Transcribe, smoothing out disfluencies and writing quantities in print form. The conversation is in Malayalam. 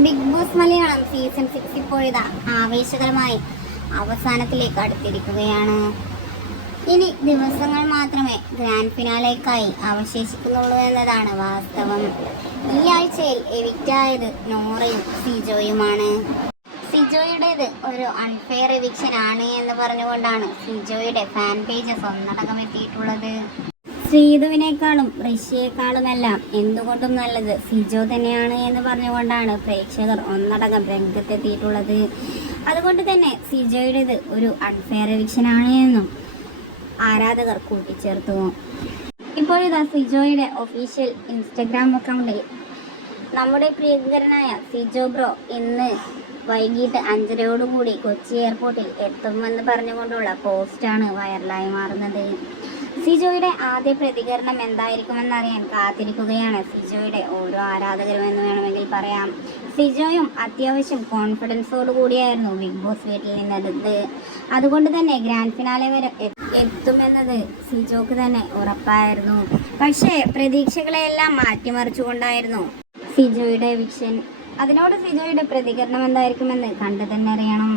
ബിഗ് ബോസ് മലയാളം സീസൺ 6 ഇപ്പോഴിതാ ആവേശകരമായി അവസാനത്തിലേക്ക് അടുത്തിരിക്കുകയാണ്. ഇനി ദിവസങ്ങൾ മാത്രമേ ഗ്രാൻഡ് ഫിനാലേക്കായി അവശേഷിക്കുന്നുള്ളൂ എന്നതാണ് വാസ്തവം. ഈ ആഴ്ചയിൽ എവിക്റ്റായത് നോറയും സിജോയുമാണ്. സിജോയുടേത് ഒരു അൺഫെയർ എവിക്ഷൻ ആണ് എന്ന് പറഞ്ഞുകൊണ്ടാണ് സിജോയുടെ ഫാൻ പേജസ് ഒന്നടങ്കം എത്തിയിട്ടുള്ളത്. ശ്രീധുവിനേക്കാളും ഋഷിയേക്കാളുമെല്ലാം എന്തുകൊണ്ടും നല്ലത് സിജോ തന്നെയാണ് എന്ന് പറഞ്ഞുകൊണ്ടാണ് പ്രേക്ഷകർ ഒന്നടങ്കം രംഗത്തെത്തിയിട്ടുള്ളത്. അതുകൊണ്ട് തന്നെ സിജോയുടേത് ഒരു അൺഫെയർ എവിക്ഷൻ ആണ് എന്നും ആരാധകർ കൂട്ടിച്ചേർത്തു. ഇപ്പോഴിതാ സിജോയുടെ ഒഫീഷ്യൽ ഇൻസ്റ്റഗ്രാം അക്കൗണ്ടിൽ നമ്മുടെ പ്രിയങ്കരനായ സിജോ ബ്രോ ഇന്ന് വൈകിട്ട് 5:30 കൊച്ചി എയർപോർട്ടിൽ എത്തുമെന്ന് പറഞ്ഞുകൊണ്ടുള്ള പോസ്റ്റാണ് വൈറലായി മാറുന്നത്. സിജോയുടെ ആദ്യ പ്രതികരണം എന്തായിരിക്കുമെന്നറിയാൻ കാത്തിരിക്കുകയാണ് സിജോയുടെ ഓരോ ആരാധകരും എന്ന് വേണമെങ്കിൽ പറയാം. സിജോയും അത്യാവശ്യം കോൺഫിഡൻസോടു കൂടിയായിരുന്നു ബിഗ് ബോസ് വീട്ടിൽ നിന്നെടുത്ത്. അതുകൊണ്ട് തന്നെ ഗ്രാൻഡ് ഫിനാലെ വരെ എത്തുമെന്നത് സിജോക്ക് തന്നെ ഉറപ്പായിരുന്നു. പക്ഷേ പ്രതീക്ഷകളെല്ലാം മാറ്റിമറിച്ചുകൊണ്ടായിരുന്നു സിജോയുടെ എവിക്ഷൻ. അതിനോട് സിജോയുടെ പ്രതികരണം എന്തായിരിക്കുമെന്ന് കണ്ടു തന്നെ അറിയണം.